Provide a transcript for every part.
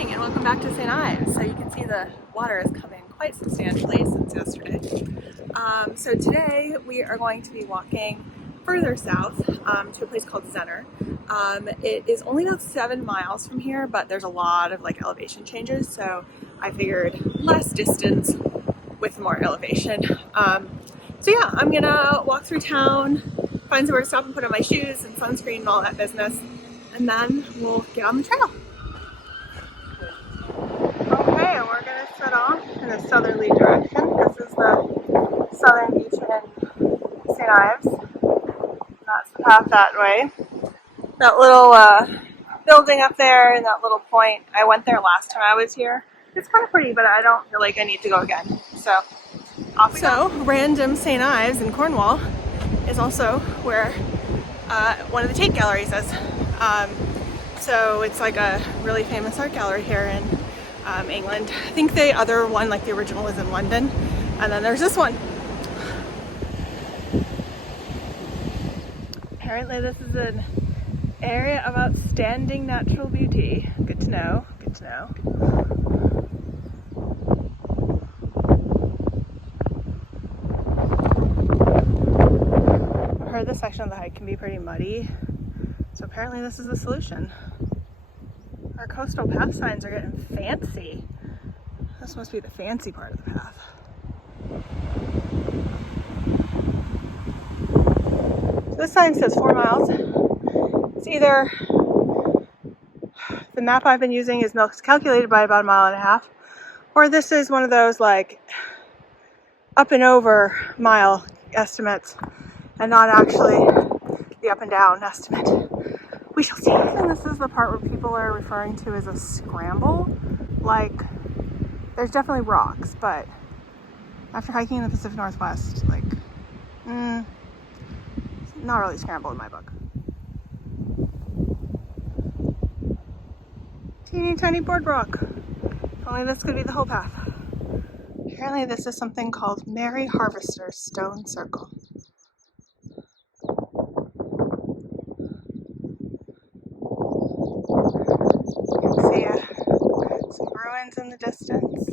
morning and welcome back to St. Ives. So you can see the water is coming quite substantially since yesterday. So today we are going to be walking further south to a place called Zennor. It is only about 7 miles from here, but there's a lot of elevation changes, so I figured less distance with more elevation. So yeah, I'm gonna walk through town, find somewhere to stop and put on my shoes and sunscreen and all that business, and then we'll get on the trail. Okay, and we're going to set off in a southerly direction. This is the southern beach in St. Ives. That's the path that way. That little building up there and that little point, I went there last time I was here. It's kind of pretty, but I don't feel like I need to go again. So, off we go. Random St. Ives in Cornwall is also where one of the Tate galleries is. So it's like a really famous art gallery here in England. I think the other one, like the original, is in London, and then there's this one. Apparently this is an area of outstanding natural beauty. Good to know, good to know. I heard this section of the hike can be pretty muddy, so apparently this is the solution. Our coastal path signs are getting fancy. This must be the fancy part of the path. So this sign says 4 miles. It's either, the map I've been using is calculated by about 1.5 miles, or this is one of those like up and over mile estimates and not actually the up and down estimate. We shall see. And this is the part where people are referring to as a scramble. Like, there's definitely rocks, but after hiking in the Pacific Northwest, like, not really scramble in my book. Teeny tiny boardwalk. If only this could be the whole path. Apparently this is something called Mary Harvester's Stone Circle. Some ruins in the distance.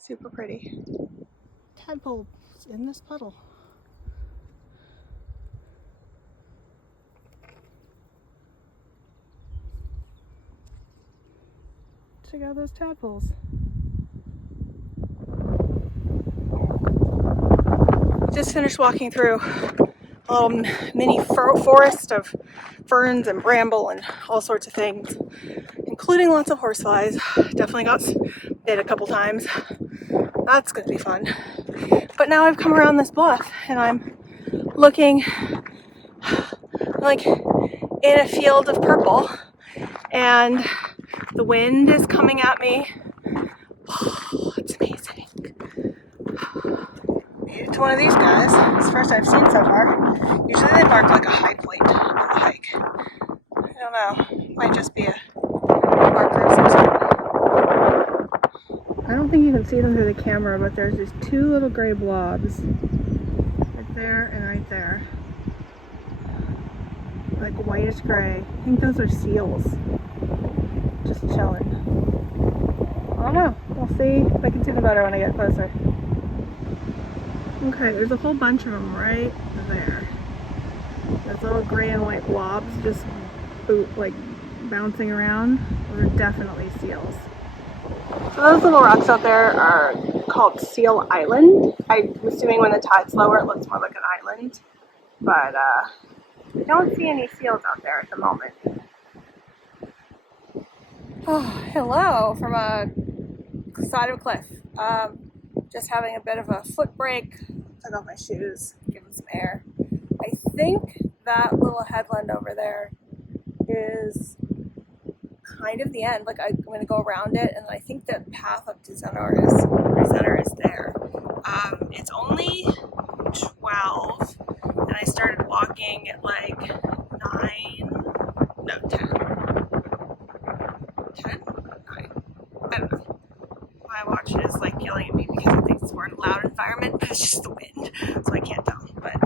Super pretty. Tadpoles in this puddle. Check out those tadpoles. Just finished walking through a little mini forest of ferns and bramble and all sorts of things, including lots of horseflies. Definitely got bit a couple times. That's gonna be fun. But now I've come around this bluff and I'm looking like in a field of purple, and the wind is coming at me. Oh, it's amazing. Made it to one of these guys. It's the first I've seen so far. Usually they mark like a high point on the hike. I don't know. Might just be a marker of some sort. I don't think you can see them through the camera, but there's these 2 little gray blobs. Right there and right there. Like whitish gray. I think those are seals. Just chilling. I don't know. We'll see if I can see them better when I get closer. Okay, there's a whole bunch of them right there. Those little gray and white blobs just like bouncing around. Those are definitely seals. So those little rocks out there are called Seal Island. I'm assuming when the tide's lower it looks more like an island. But I don't see any seals out there at the moment. Oh, hello from a side of a cliff. Just having a bit of a foot break. Took off my shoes, give them some air. I think that little headland over there is kind of the end. Like I'm going to go around it, and I think the path up to Zennor is there. It's only 12, and I started walking at like 10. 10? 9? I don't know. My watch is like yelling at me because it thinks it's more a loud environment, but it's just the wind, so I can't tell. But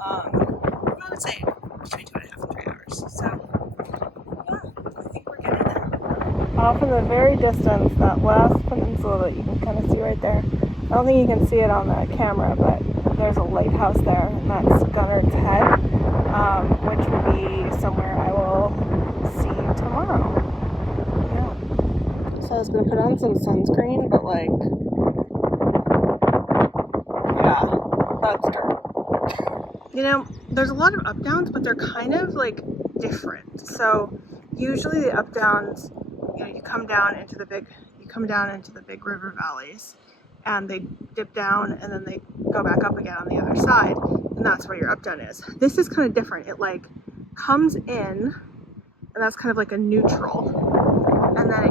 I would say between 2.5 and 3 hours. So yeah, I think we're getting there. Off in the very distance, that last peninsula that you can kind of see right there. I don't think you can see it on the camera, but there's a lighthouse there, and that's Gunner's Head, which will be somewhere I will see tomorrow. Yeah. So I was going to put on some sunscreen, but like, yeah, that's dirt. You know, there's a lot of up downs, but they're kind of like different. So usually the up downs, you know, you come down into the big river valleys, and they dip down and then they go back up again on the other side, and that's where your up down is. This is kind of different. It like comes in, and that's kind of like a neutral, and then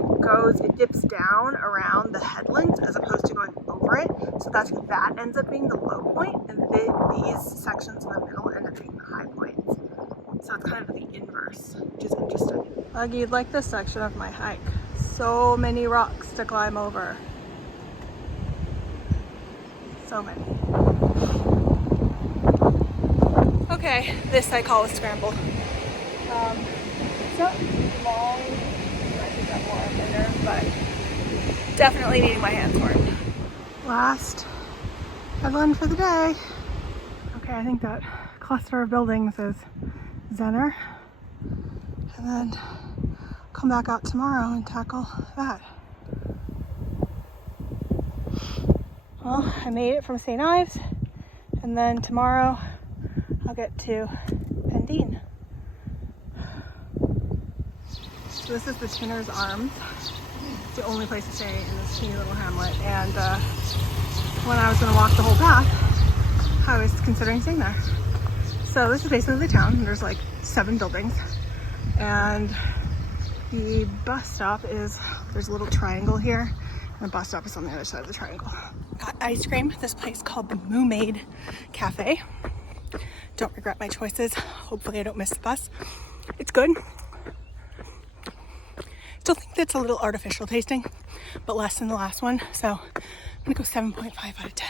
it dips down around the headland as opposed to going over it. So that ends up being the low point, and these sections in the middle end up being the high points. So it's kind of the inverse, which is interesting. You'd like this section of my hike. So many rocks to climb over. So many. Okay, this I call a scramble. It's not long. I think I'm more later, but definitely needing my hands for it. Last headland for the day. Okay, I think that cluster of buildings is Zennor, and then come back out tomorrow and tackle that. Well, I made it from St. Ives, and then tomorrow I'll get to Pendeen. So this is the Tinner's Arms. It's the only place to stay in this teeny little hamlet, and when I was going to walk the whole path, I was considering staying there. So this is basically the town. There's like 7 buildings, and the bus stop is, there's a little triangle here, and the bus stop is on the other side of the triangle. Got ice cream at this place called the Moo Maid Cafe. Don't regret my choices. Hopefully I don't miss the bus. It's good. Still think that's a little artificial tasting, but less than the last one. So I'm gonna go 7.5 out of 10.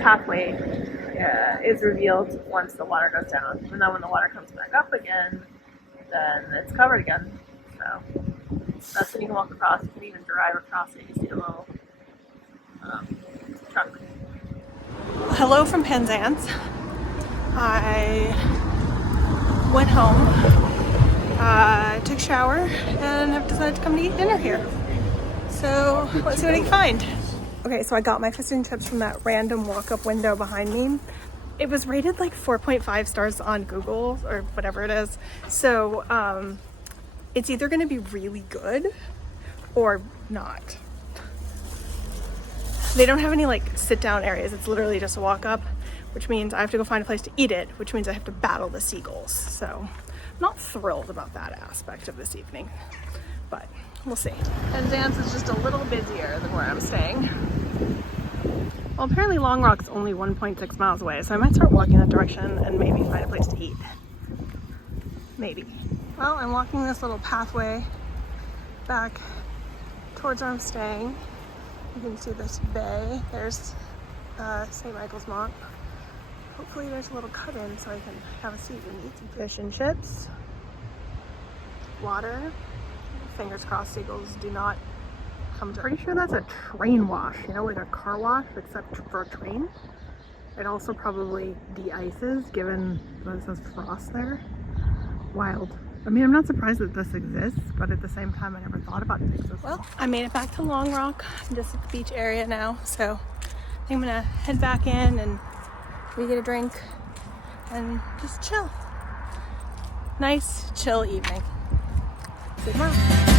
Pathway is revealed once the water goes down, and then when the water comes back up again, then it's covered again. So that's when you can walk across. You can even drive across it. You see a little truck. Hello from Penzance. I went home, took a shower, and have decided to come to eat dinner here. So let's see what I can find. Okay, so I got my fish and chips from that random walk-up window behind me. It was rated like 4.5 stars on Google or whatever it is. So it's either gonna be really good or not. They don't have any like sit-down areas. It's literally just a walk-up, which means I have to go find a place to eat it, which means I have to battle the seagulls. So I'm not thrilled about that aspect of this evening, but we'll see. Penzance is just a little busier than where I'm staying. Well, apparently Long Rock's only 1.6 miles away, so I might start walking that direction and maybe find a place to eat. Maybe. Well, I'm walking this little pathway back towards where I'm staying. You can see this bay. There's St. Michael's Mont. Hopefully there's a little cut-in so I can have a seat and eat some fish and chips. Water. Fingers crossed seagulls do not comes up. Pretty sure that's a train wash, you know, like a car wash except for a train. It also probably de-ices given that it says frost there. Wild. I mean, I'm not surprised that this exists, but at the same time I never thought about it existing. Well, I made it back to Long Rock. I'm just at the beach area now, so I think I'm gonna head back in and we get a drink and just chill. Nice chill evening. See you tomorrow.